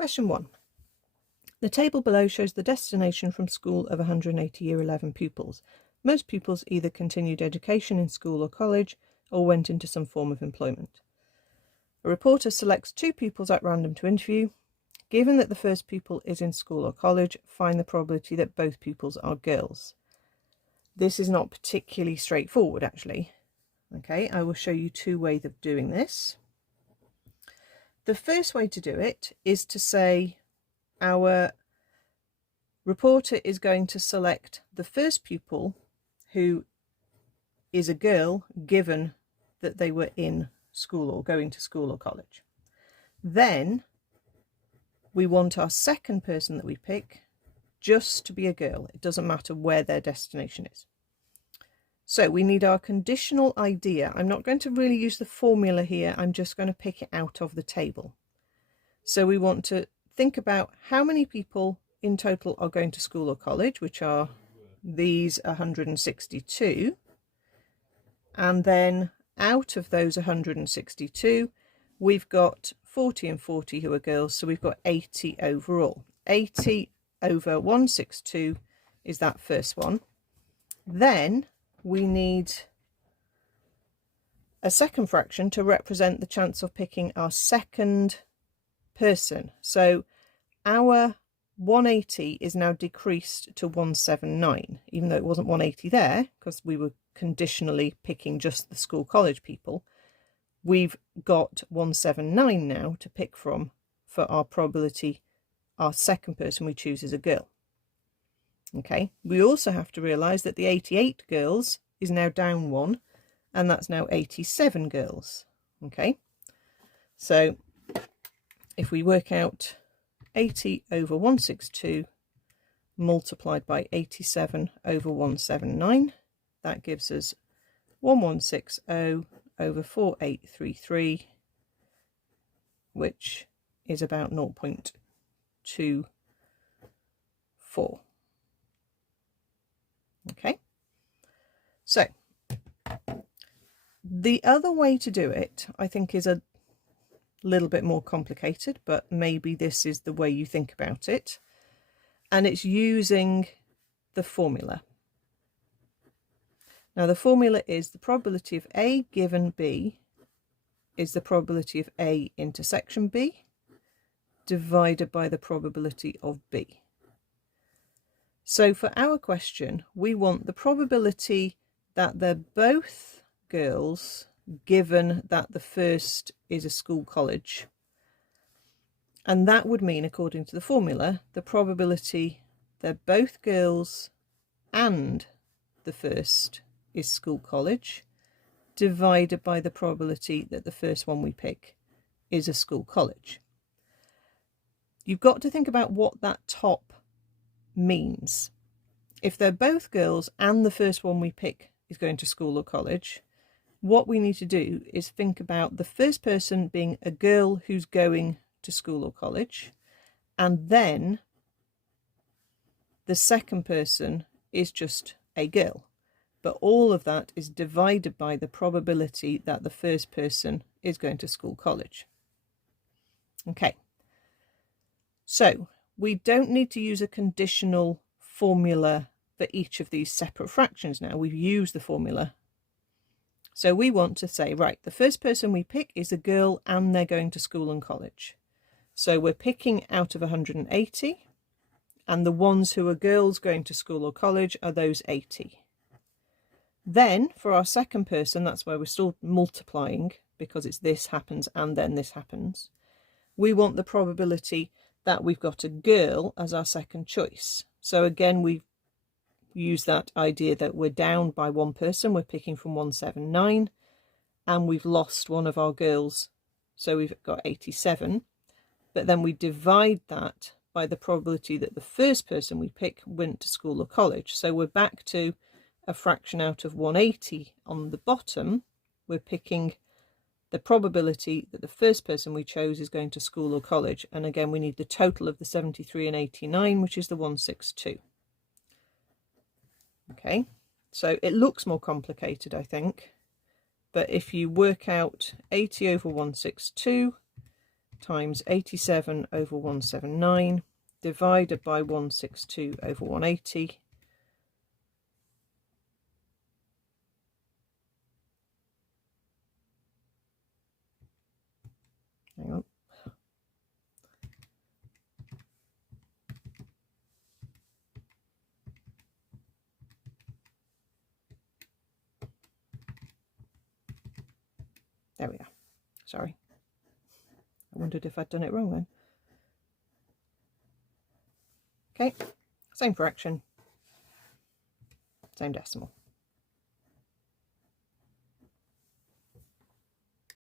Question 1. The table below shows the destination from school of 180 Year 11 pupils. Most pupils either continued education in school or college or went into some form of employment. A reporter selects 2 pupils at random to interview. Given that the first pupil is in school or college, find the probability that both pupils are girls. This is not particularly straightforward, actually. Okay, I will show you 2 ways of doing this. The first way to do it is to say our reporter is going to select the first pupil who is a girl, given that they were in school or going to school or college. Then we want our second person that we pick just to be a girl. It doesn't matter where their destination is. So we need our conditional idea. I'm not going to really use the formula here. I'm just going to pick it out of the table. So we want to think about how many people in total are going to school or college, which are these 162. And then out of those 162, we've got 40 and 40 who are girls. So we've got 80 overall. 80 over 162 is that first one. Then we need a second fraction to represent the chance of picking our second person. So our 180 is now decreased to 179, even though it wasn't 180 there because we were conditionally picking just the school college people. We've got 179 now to pick from for our probability our second person we choose is a girl. Okay, we also have to realise that the 88 girls is now down 1, and that's now 87 girls. Okay, so if we work out 80 over 162 multiplied by 87 over 179, that gives us 1160 over 4833, which is about 0.24. Okay, so the other way to do it, I think, is a little bit more complicated, but maybe this is the way you think about it, and it's using the formula. Now the formula is the probability of A given B is the probability of A intersection B divided by the probability of B. So for our question, we want the probability that they're both girls, given that the first is a school college. And that would mean, according to the formula, the probability they're both girls and the first is school college, divided by the probability that the first one we pick is a school college. You've got to think about what that top means. If they're both girls and the first one we pick is going to school or college, what we need to do is think about the first person being a girl who's going to school or college, and then the second person is just a girl. But all of that is divided by the probability that the first person is going to school college. Okay, so we don't need to use a conditional formula for each of these separate fractions now. We've used the formula. So we want to say, right, the first person we pick is a girl and they're going to school and college. So we're picking out of 180, and the ones who are girls going to school or college are those 80. Then for our second person, that's where we're still multiplying because it's this happens and then this happens. We want the probability that we've got a girl as our second choice. So again, we use that idea that we're down by one person. We're picking from 179 and we've lost one of our girls. So we've got 87. But then we divide that by the probability that the first person we pick went to school or college. So we're back to a fraction out of 180 on the bottom. We're picking the probability that the first person we chose is going to school or college. And again, we need the total of the 73 and 89, which is the 162. Okay, so it looks more complicated, I think. But if you work out 80 over 162, times 87 over 179 divided by 162 over 180. Hang on. There we are. Sorry. I wondered if I'd done it wrong then. Okay, same fraction, same decimal.